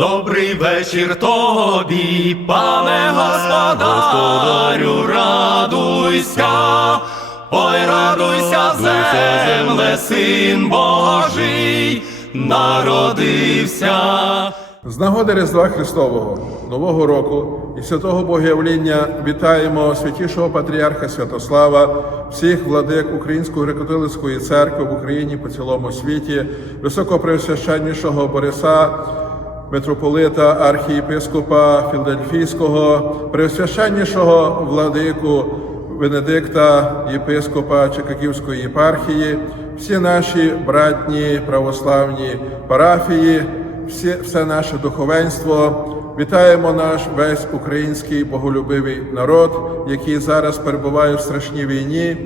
Добрий вечір тобі, пане господарю, радуйся, ой, радуйся, земле, син Божий, народився. З нагоди Різдва Христового, Нового року і святого Богоявління вітаємо святішого патріарха Святослава, всіх владик Української греко-католицької церкви в Україні по цілому світі, високопреосвященнішого Бориса, митрополита архієпископа Філадельфійського, преосвященнішого владику Венедикта, єпископа Чикагівської єпархії, всі наші братні православні парафії, всі, все наше духовенство. Вітаємо наш весь український боголюбивий народ, який зараз перебуває в страшній війні,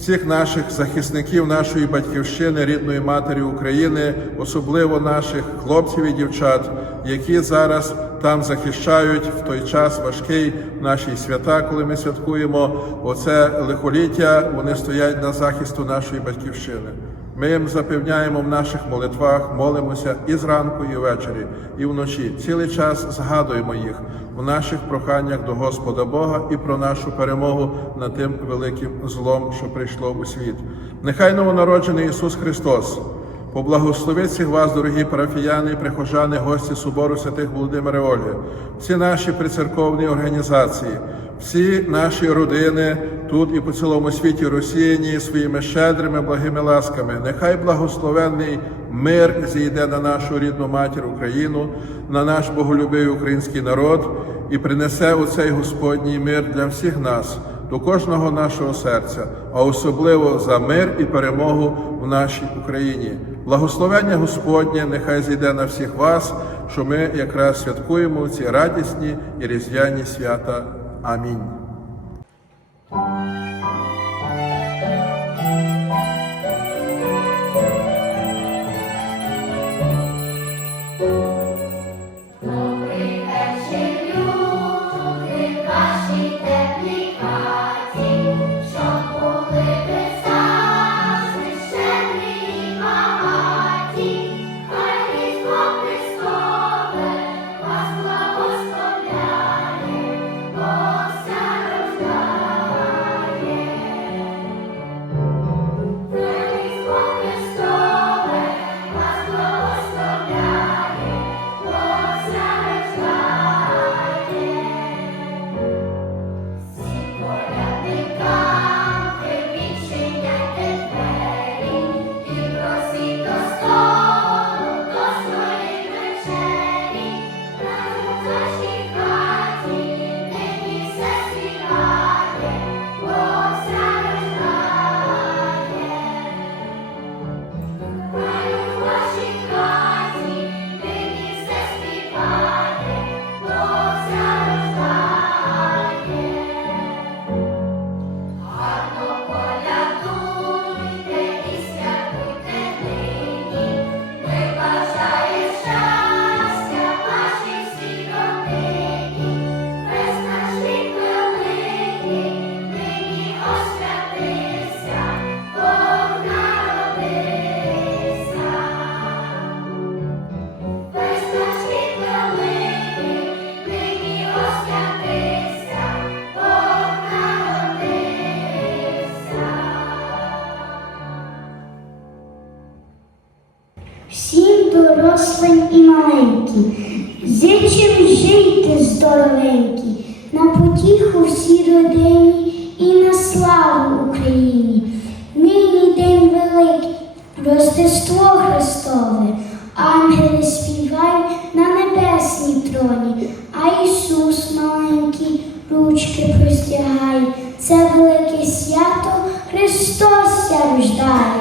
всіх наших захисників нашої батьківщини, рідної матері України, особливо наших хлопців і дівчат, які зараз там захищають в той час важкий наші свята, коли ми святкуємо оце лихоліття. Вони стоять на захисту нашої батьківщини. Ми їм запевняємо в наших молитвах, молимося і зранку, і ввечері, і вночі. Цілий час згадуємо їх у наших проханнях до Господа Бога і про нашу перемогу над тим великим злом, що прийшло у світ. Нехай новонароджений Ісус Христос поблагословить всіх вас, дорогі парафіяни, прихожани, гості собору святих Володимира Ольги, всі наші прицерковні організації, всі наші родини тут і по цілому світі розсіяні своїми щедрими благими ласками. Нехай благословенний мир зійде на нашу рідну матір Україну, на наш боголюбивий український народ і принесе оцей Господній мир для всіх нас. До кожного нашого серця, а особливо за мир і перемогу в нашій Україні. Благословення Господнє нехай зійде на всіх вас, що ми якраз святкуємо ці радісні і різдвяні свята. Amin. Ручки простягає. Це велике свято Христос рождає.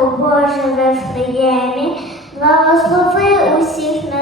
Боже Вифлеємі, благослови усіх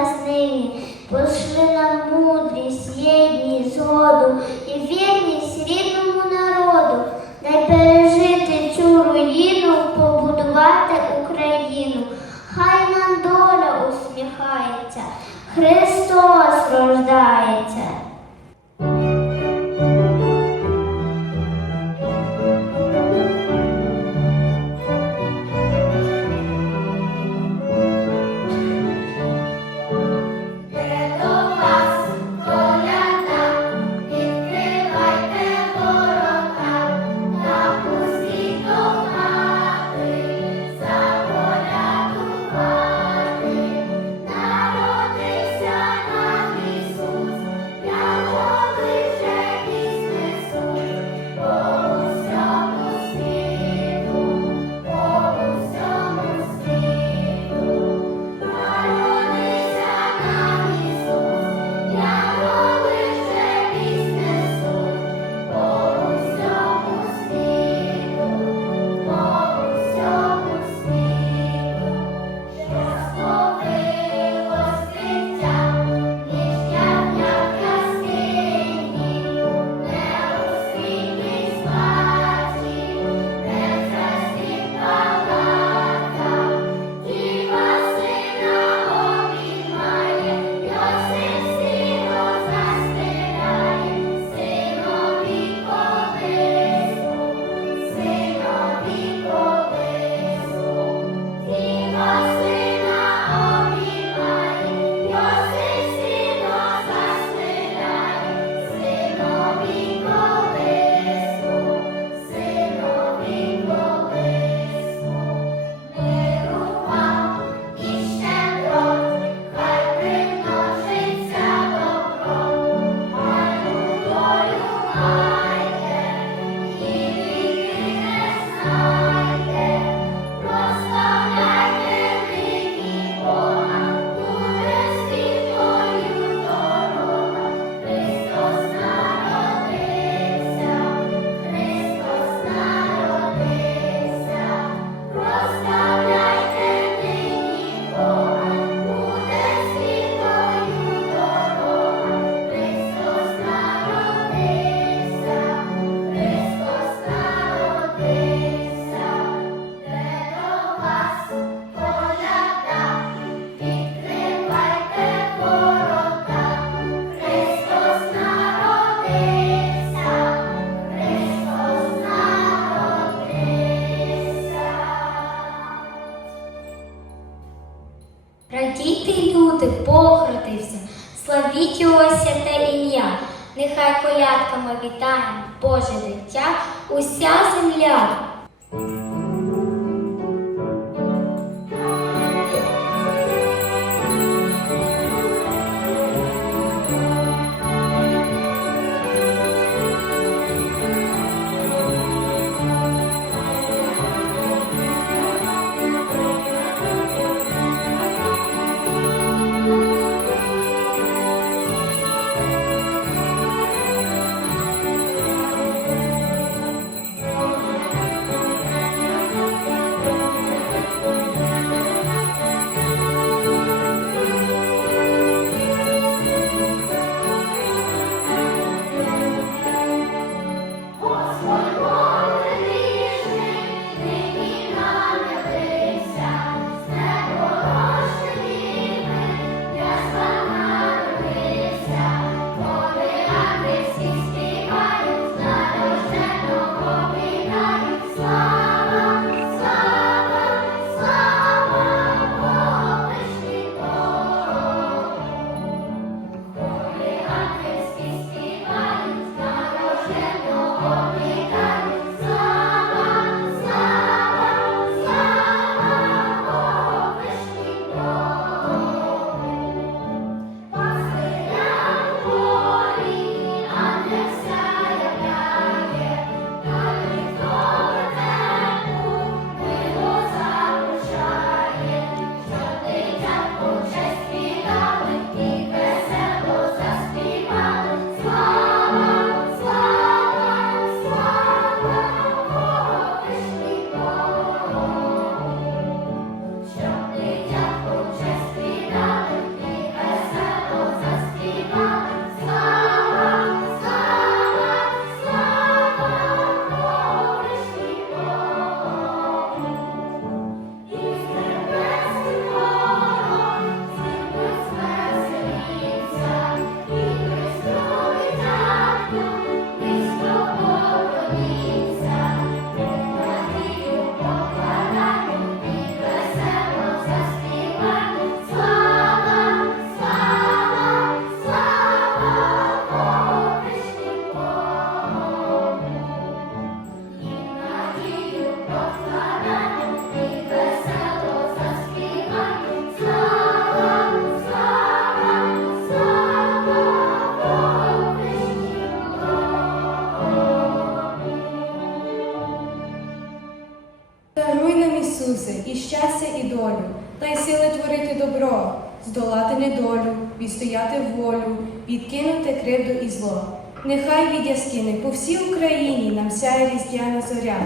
Ісусе, і щастя, і долю, та й сили творити добро, здолати недолю, відстояти волю, відкинути кривду і зло. Нехай від по всій Україні нам сяє різдвяна зоря,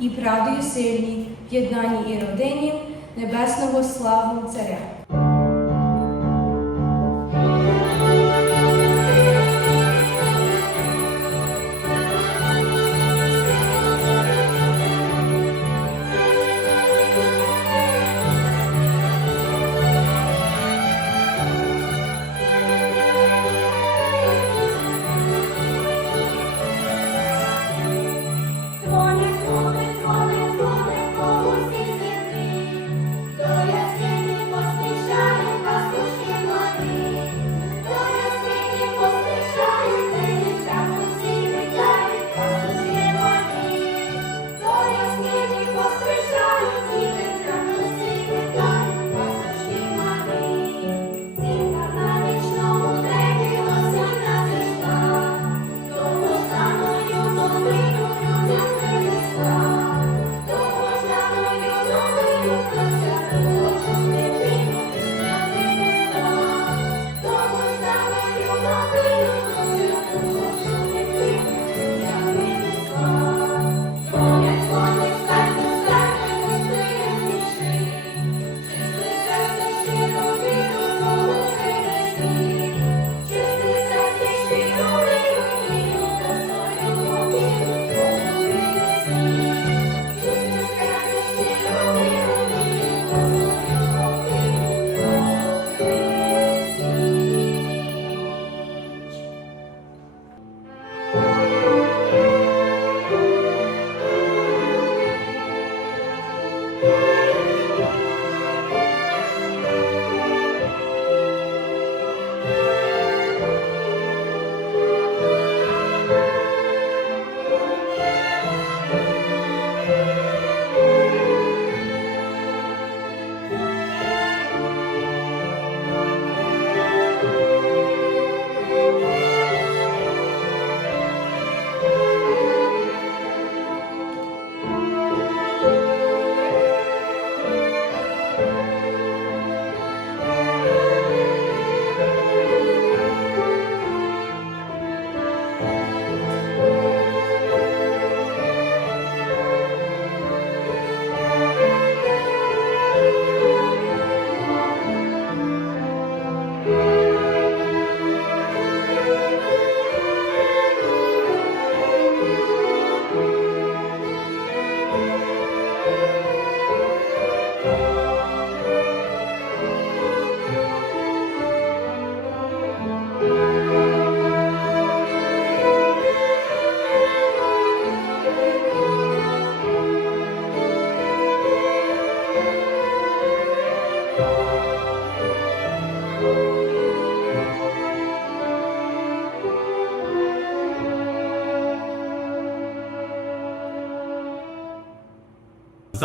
і правдою сильній, в єднанні і родині небесного славу царя.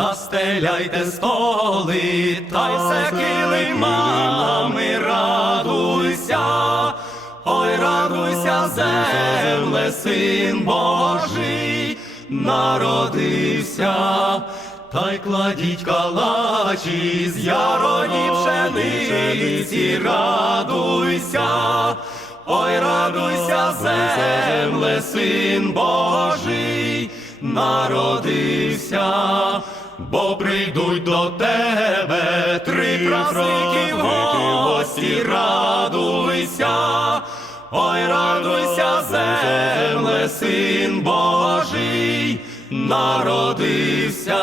Застеляйте столи, та й все килимами, радуйся, ой, радуйся, земле, син Божий, народився, та й кладіть калачі з ярої пшениці, радуйся, ой, радуйся, земле, син Божий, народився, бо прийдуть до тебе три праздники в гості, радуйся, ой, радуйся, земле, син Божий, народився.